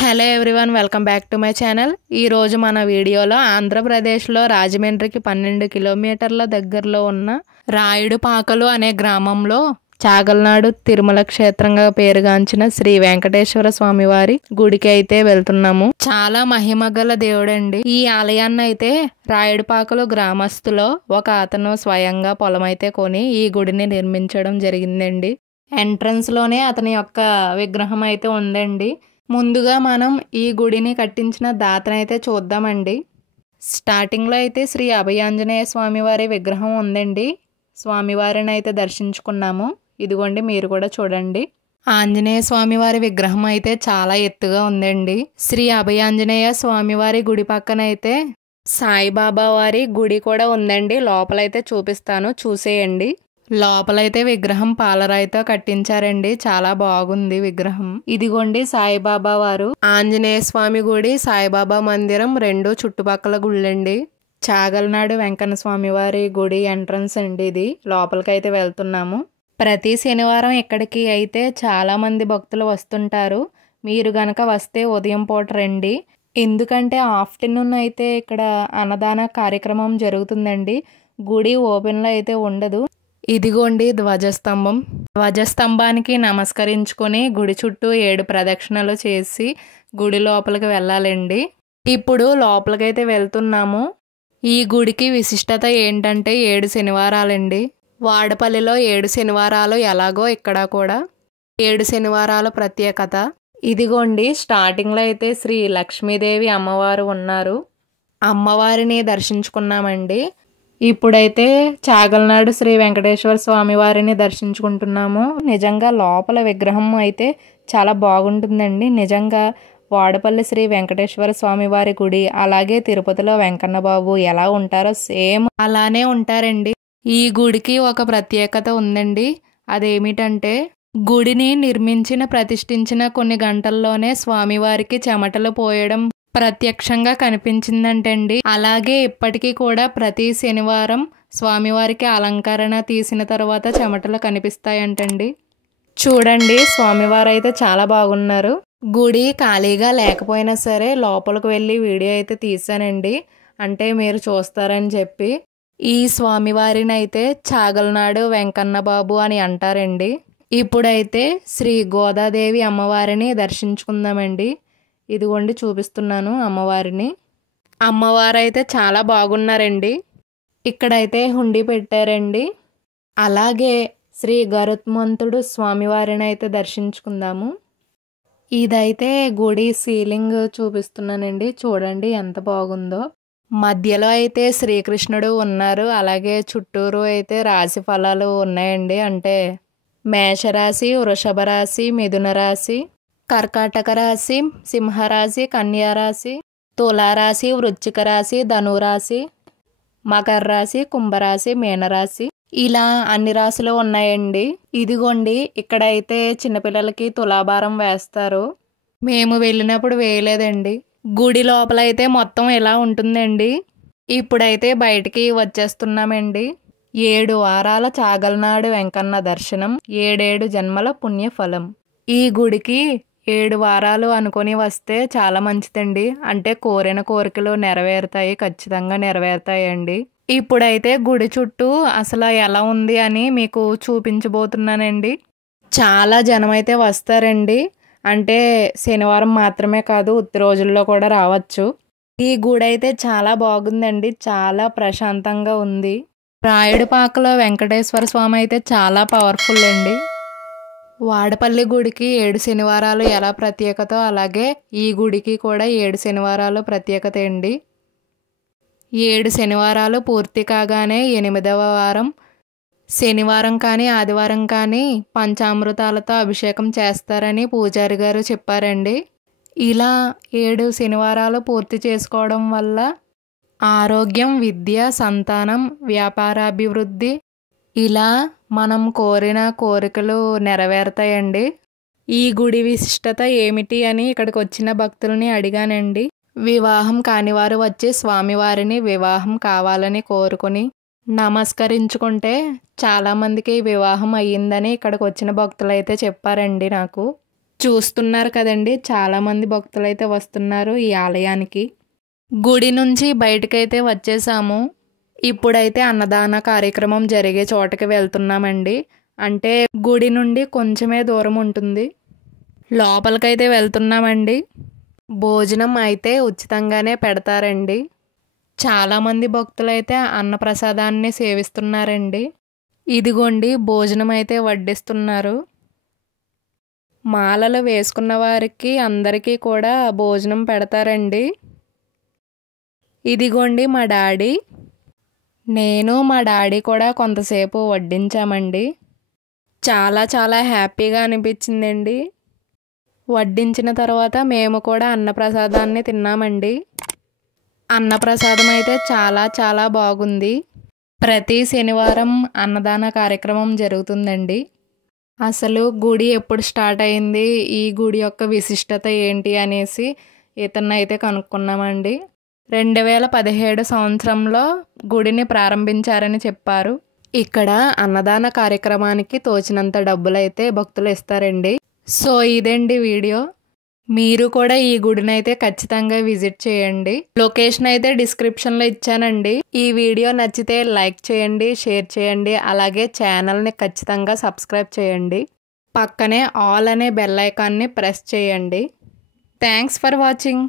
Hello everyone, welcome back to my channel. ఈరోజు మన వీడియోలో ఆంధ్రప్రదేశ్లో రాజమండ్రికి 12 కిలోమీటర్ల దగ్గరలో ఉన్న రాయుడుపాకలు అనే గ్రామంలో చాగల్నాడు తిరుమల క్షేత్రంగా పేరుగాంచిన శ్రీ వెంకటేశ్వర స్వామివారి గుడికి అయితే వెళ్తున్నాము. చాలా మహిమగల దేవుడండి. ఈ ఆలయాన్ని అయితే రాయుడుపాకలు గ్రామస్తులో ఒక అతను స్వయంగా పొలం అయితే కొని ఈ గుడిని నిర్మించడం జరిగిందండి. ఎంట్రన్స్ లోనే అతని యొక్క విగ్రహం అయితే ఉందండి. ముందుగా మనం ఈ గుడిని కట్టించిన దాతనైతే చూద్దామండి. స్టార్టింగ్లో అయితే శ్రీ అభయాంజనేయ స్వామివారి విగ్రహం ఉందండి. స్వామివారిని అయితే దర్శించుకున్నాము. ఇదిగోండి, మీరు కూడా చూడండి. ఆంజనేయ స్వామివారి విగ్రహం అయితే చాలా ఎత్తుగా ఉందండి. శ్రీ అభయాంజనేయ స్వామివారి గుడి పక్కన అయితే సాయిబాబా వారి గుడి కూడా ఉందండి. లోపలైతే చూపిస్తాను, చూసేయండి. లోపలైతే విగ్రహం పాలరాయితో కట్టించారండి. చాలా బాగుంది విగ్రహం. ఇదిగోండి సాయిబాబా వారు. ఆంజనేయ స్వామి గుడి, సాయిబాబా మందిరం రెండు చుట్టుపక్కల గుళ్ళండి. చాగల్నాడు వెంకన్న స్వామి వారి గుడి ఎంట్రన్స్ అండి ఇది. లోపలికైతే వెళ్తున్నాము. ప్రతి శనివారం ఇక్కడికి అయితే చాలా మంది భక్తులు వస్తుంటారు. మీరు గనక వస్తే ఉదయం పూట రండి. ఎందుకంటే ఆఫ్టర్నూన్ అయితే ఇక్కడ అన్నదాన కార్యక్రమం జరుగుతుందండి. గుడి ఓపెన్లో అయితే ఉండదు. ఇదిగోండి ధ్వజస్తంభం. ధ్వజస్తంభానికి నమస్కరించుకొని గుడి చుట్టూ 7 ప్రదక్షిణలు చేసి గుడి లోపలికి వెళ్ళాలండి. ఇప్పుడు లోపలికైతే వెళ్తున్నాము. ఈ గుడికి విశిష్టత ఏంటంటే 7 శనివారాలండి. వాడపల్లిలో 7 శనివారాలు ఎలాగో ఇక్కడ కూడా 7 శనివారాల ప్రత్యేకత. ఇదిగోండి స్టార్టింగ్లో అయితే శ్రీ లక్ష్మీదేవి అమ్మవారు ఉన్నారు. అమ్మవారిని దర్శించుకున్నామండి. ఇప్పుడైతే చాగల్నాడు శ్రీ వెంకటేశ్వర స్వామి వారిని దర్శించుకుంటున్నాము. నిజంగా లోపల విగ్రహం అయితే చాలా బాగుంటుందండి. నిజంగా వాడపల్లి శ్రీ వెంకటేశ్వర స్వామి వారి గుడి, అలాగే తిరుపతిలో వెంకన్న బాబు ఎలా ఉంటారో సేమ్ అలానే ఉంటారండి. ఈ గుడికి ఒక ప్రత్యేకత ఉందండి. అదేమిటంటే గుడిని నిర్మించిన ప్రతిష్ఠించిన కొన్ని గంటల్లోనే స్వామివారికి చెమటలు పోయడం ప్రత్యక్షంగా కనిపించిందంటండి. అలాగే ఇప్పటికీ కూడా ప్రతి శనివారం స్వామివారికి అలంకరణ తీసిన తర్వాత చెమటలు కనిపిస్తాయంటండి. చూడండి, స్వామివారు అయితే చాలా బాగున్నారు. గుడి ఖాళీగా లేకపోయినా సరే లోపలికి వెళ్ళి వీడియో అయితే తీసానండి. అంటే మీరు చూస్తారని చెప్పి. ఈ స్వామివారిని అయితే చాగల్నాడు వెంకన్న బాబు అని అంటారండి. ఇప్పుడైతే శ్రీ గోదాదేవి అమ్మవారిని దర్శించుకుందామండి. ఇదిగోండి చూపిస్తున్నాను అమ్మవారిని. అమ్మవారు అయితే చాలా బాగున్నారండి. ఇక్కడైతే హుండీ పెట్టారండి. అలాగే శ్రీ గరుత్మంతుడు స్వామివారిని అయితే దర్శించుకుందాము. ఇదైతే గుడి సీలింగ్ చూపిస్తున్నానండి. చూడండి ఎంత బాగుందో. మధ్యలో అయితే శ్రీకృష్ణుడు ఉన్నారు. అలాగే చుట్టూరు అయితే రాశి ఫలాలు ఉన్నాయండి. అంటే మేషరాశి, వృషభ రాశి, మిథున రాశి, కర్కాటక రాశి, సింహరాశి, కన్యారాశి, తులారాశి, వృశ్చిక రాశి, ధనురాశి, మకర రాశి, కుంభరాశి, మీనరాశి, ఇలా అన్ని రాశులు ఉన్నాయండి. ఇదిగోండి ఇక్కడైతే చిన్నపిల్లలకి తులాభారం వేస్తారు. మేము వెళ్ళినప్పుడు వేయలేదండి. గుడి లోపల అయితే మొత్తం ఇలా ఉంటుందండి. ఇప్పుడైతే బయటికి వచ్చేస్తున్నామండి. 7 వారాల చాగల్నాడు వెంకన్న దర్శనం, 7 జన్మల పుణ్యఫలం. ఈ గుడికి 7 వారాలు అనుకొని వస్తే చాలా మంచిదండి. అంటే కోరిన కోరికలు నెరవేరుతాయి, ఖచ్చితంగా నెరవేరుతాయండి. ఇప్పుడైతే గుడి చుట్టూ అసలు ఎలా ఉంది అని మీకు చూపించబోతున్నానండి. చాలా జనం అయితే వస్తారండి. అంటే శనివారం మాత్రమే కాదు, ఉత్తి రోజుల్లో కూడా రావచ్చు. ఈ గుడి అయితే చాలా బాగుందండి. చాలా ప్రశాంతంగా ఉంది. రాయుడుపాకలో వెంకటేశ్వర స్వామి అయితే చాలా పవర్ఫుల్ అండి. వాడపల్లి గుడికి 7 శనివారాలు ఎలా ప్రత్యేకతో అలాగే ఈ గుడికి కూడా 7 శనివారాలు ప్రత్యేకత అండి. 7 శనివారాలు పూర్తి కాగానే 8వ వారం శనివారం కానీ ఆదివారం కానీ పంచామృతాలతో అభిషేకం చేస్తారని పూజారి గారు చెప్పారండి. ఇలా 7 శనివారాలు పూర్తి చేసుకోవడం వల్ల ఆరోగ్యం, విద్య, సంతానం, వ్యాపారాభివృద్ధి ఇలా మనం కోరిన కోరికలు నెరవేరుతాయండి. ఈ గుడి విశిష్టత ఏమిటి అని ఇక్కడికి వచ్చిన భక్తుల్ని అడిగానండి. వివాహం కానివారు వచ్చి స్వామివారిని వివాహం కావాలని కోరుకుని నమస్కరించుకుంటే చాలామందికి వివాహం అయ్యిందని ఇక్కడికి వచ్చిన భక్తులు అయితే చెప్పారండి నాకు. చూస్తున్నారు కదండి, చాలామంది భక్తులైతే వస్తున్నారు ఈ ఆలయానికి. గుడి నుంచి బయటకైతే వచ్చేసాము. ఇప్పుడైతే అన్నదాన కార్యక్రమం జరిగే చోటకి వెళ్తున్నామండి. అంటే గుడి నుండి కొంచెమే దూరం ఉంటుంది. లోపలికైతే వెళ్తున్నామండి. భోజనం అయితే ఉచితంగానే పెడతారండి. చాలామంది భక్తులైతే అన్నప్రసాదాన్ని సేవిస్తున్నారండి. ఇదిగోండి భోజనం అయితే వడ్డిస్తున్నారు. మాలలు వేసుకున్న వారికి అందరికీ కూడా భోజనం పెడతారండి. ఇదిగోండి మా డాడీ, నేను మా డాడీ కూడా కొంతసేపు వడ్డించామండి. చాలా చాలా హ్యాపీగా అనిపించిందండి. వడ్డించిన తర్వాత మేము కూడా అన్నప్రసాదాన్ని తిన్నామండి. అన్నప్రసాదం అయితే చాలా చాలా బాగుంది. ప్రతి శనివారం అన్నదాన కార్యక్రమం జరుగుతుందండి. అసలు గుడి ఎప్పుడు స్టార్ట్ అయింది, ఈ గుడి యొక్క విశిష్టత ఏంటి అనేసి ఇతన్నైతే కనుక్కున్నామండి. 2017 సంవత్సరంలో గుడిని ప్రారంభించారని చెప్పారు. ఇక్కడ అన్నదాన కార్యక్రమానికి తోచినంత డబ్బులైతే భక్తులు ఇస్తారండి. సో ఇదండి వీడియో. మీరు కూడా ఈ గుడిని అయితే ఖచ్చితంగా విజిట్ చేయండి. లొకేషన్ అయితే డిస్క్రిప్షన్లో ఇచ్చానండి. ఈ వీడియో నచ్చితే లైక్ చేయండి, షేర్ చేయండి, అలాగే ఛానల్ని ఖచ్చితంగా సబ్స్క్రైబ్ చేయండి. పక్కనే ఆల్ అనే బెల్ ఐకాన్ని ప్రెస్ చేయండి. Thanks for watching.